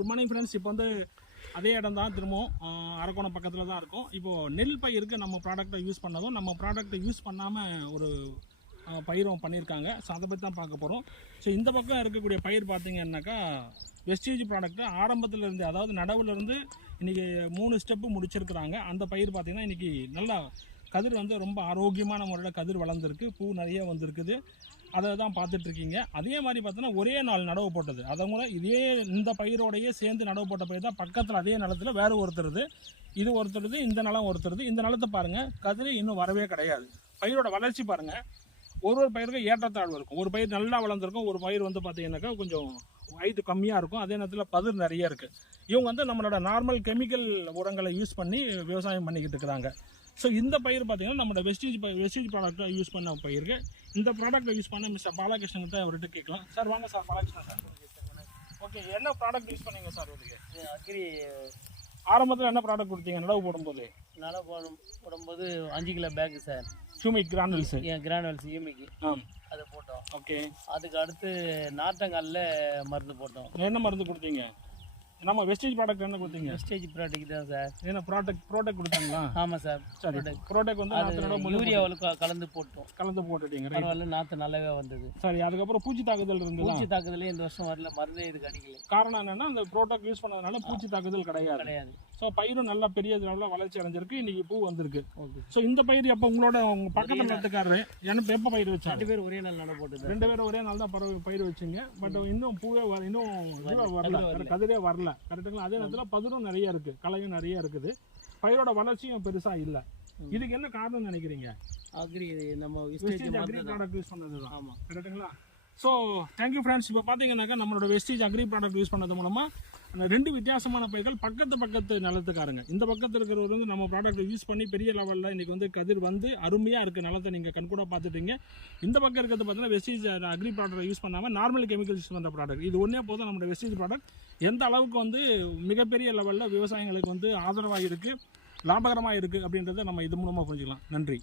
Good morning friends. இப்போ வந்து அதே இடம் தான், திரும்பவும் அரக்கோணம் பக்கத்தில் தான் இருக்கும். இப்போது நெல் பயிருக்கு நம்ம ப்ராடக்ட்டை யூஸ் பண்ணதும், நம்ம ப்ராடக்ட்டை யூஸ் பண்ணாமல் ஒரு பயிரும் பண்ணியிருக்காங்க. ஸோ அதை பற்றி தான் பார்க்க போகிறோம். ஸோ இந்த பக்கம் இருக்கக்கூடிய பயிர் பார்த்தீங்கன்னாக்கா வெஸ்டேஜ் ப்ராடக்ட்டு ஆரம்பத்தில் இருந்து, அதாவது நடவுலேருந்து இன்றைக்கி 3 ஸ்டெப்பு முடிச்சிருக்கிறாங்க. அந்த பயிர் பார்த்திங்கன்னா இன்றைக்கி நல்லா கதிர் வந்து ரொம்ப ஆரோக்கியமான முறையில் கதிர் வளர்ந்துருக்கு, பூ நிறைய வந்திருக்குது. அதை தான் பார்த்துட்ருக்கீங்க. அதே மாதிரி பார்த்தோன்னா ஒரே நாள் நடவு போட்டது, அதை கூட இதே இந்த பயிரோடையே சேர்ந்து நடவு போட்ட பயிர் தான் பக்கத்தில் அதே நிலத்தில் வேறு ஒருத்தருது, இது ஒருத்தருது, இந்த நிலம் ஒருத்தருது. இந்த நிலத்தை பாருங்கள், கதிர் இன்னும் வரவே கிடையாது. பயிரோட வளர்ச்சி பாருங்கள், ஒரு பயிருக்கு ஏற்றத்தாழ்வு இருக்கும். ஒரு பயிர் நல்லா வளர்ந்துருக்கும், ஒரு பயிர் வந்து பார்த்தீங்கன்னாக்கா கொஞ்சம் ஹைட்டு கம்மியாக இருக்கும். அதே நேரத்தில் பதிர் நிறைய இருக்குது. இவங்க வந்து நம்மளோட நார்மல் கெமிக்கல் உரங்களை யூஸ் பண்ணி விவசாயம் பண்ணிக்கிட்டு இருக்கிறாங்க. ஸோ இந்த பயிர் பார்த்தீங்கன்னா நம்மளோட வெஸ்டேஜ் ப்ராடக்ட்டை யூஸ் பண்ண பயிருக்கு. இந்த ப்ராடக்ட்டை யூஸ் பண்ண மிஸ்டர் பாலகிருஷ்ணன் தான் அவர்கிட்ட கேட்கலாம். சார் வாங்க சார், பாலகிருஷ்ணன் சார். ஓகே, என்ன ப்ராடக்ட் யூஸ் பண்ணீங்க சார்? இதுக்கு அக்ரி ஆரம்பத்தில் என்ன ப்ராடக்ட் கொடுத்தீங்க நடவு போடும்போது? நடவு போடும்போது 5 kilo pack sir, humic granules. Granules humic அதை போட்டோம். ஓகே, அதுக்கு அடுத்து நார்த்தங்காலில் மருந்து போட்டோம். என்ன மருந்து கொடுத்தீங்க? நம்ம வெஸ்டேஜ் ப்ராடக்ட் என்ன கொடுத்தீங்க? வெஸ்டேஜ் ப்ராடக்ட் தான் சார். என்ன ப்ராடக்ட் கொடுத்தாங்களா? ஆமாம் சார். ப்ராடக்ட் வந்து யூரியாவில் கலந்து போட்டுட்டீங்க. பரவாயில்ல, நாற்று நல்லாவே வந்தது. சரி, அதுக்கப்புறம் பூச்சி தாக்குதல் இருந்தது. பூச்சி தாக்குதலே இந்த வருஷம் வரல, மருந்தே இதுக்கு அடிக்கல. காரணம் என்னன்னா அந்த ப்ராடக்ட் யூஸ் பண்ணதுனால பூச்சி தாக்குதல் கிடையாது. ஸோ பயிரும் நல்லா பெரிய அளவில் வளர்ச்சி அடைஞ்சிருக்கு, இன்னைக்கு பூ வந்திருக்கு. ஸோ இந்த பயிர் எப்போ உங்களோட உங்கள் பக்கத்தில் நிலத்துக்காரரு எனக்கு எப்போ பயிர் வச்சாங்க? 2 பேர் ஒரே நாள் நட போட்டது. 2 பேரும் ஒரே நாள் தான் பயிர் வச்சுங்க. பட் இன்னும் பூவே இன்னும் வரல, கதிரே வரல. கரெக்டுங்களா? அதே நேரத்தில் பதிரும் நிறைய இருக்குது, களையும் நிறைய இருக்குது, பயிரோட வளர்ச்சியும் பெருசாக இல்லை. இதுக்கு என்ன காரணம் நினைக்கிறீங்க? அக்ரி நம்ம அக்ரி ப்ராடக்ட் யூஸ் பண்ணது தான். ஆமாம், கரெக்டுங்களா? So thank you friends. இப்போ பார்த்தீங்கன்னாக்கா நம்மளோட வெஸ்டேஜ் அக்ரி ப்ராடக்ட் யூஸ் பண்ணது மூலமாக அந்த 2 வித்தியாசமான பயிர்கள் பக்கத்து நிலத்துக்காரங்க. இந்த பக்கத்தில் இருக்கிறவர் வந்து நம்ம ப்ராடக்ட் யூஸ் பண்ணி பெரிய லெவலில் இன்றைக்கி வந்து கதிர் வந்து அருமையாக இருக்குது, நிலத்தை நீங்கள் கண்கூட பார்த்துட்டீங்க. இந்த பக்கம் இருக்கிறது பார்த்தீங்கன்னா வெஸ்டேஜ் அக்ரி ப்ராடக்ட் யூஸ் பண்ணாமல் நார்மல் கெமிக்கல் யூஸ் பண்ணுற ப்ராடக்ட். இது ஒன்றே போதும் நம்மளோட வெஸ்டேஜ் ப்ராடக்ட் எந்த அளவுக்கு வந்து மிகப்பெரிய லெவலில் விவசாயிகளுக்கு வந்து ஆதரவாக இருக்குது, லாபகரமாக இருக்குது அப்படின்றத நம்ம இது மூலமாக புரிஞ்சுக்கலாம். நன்றி.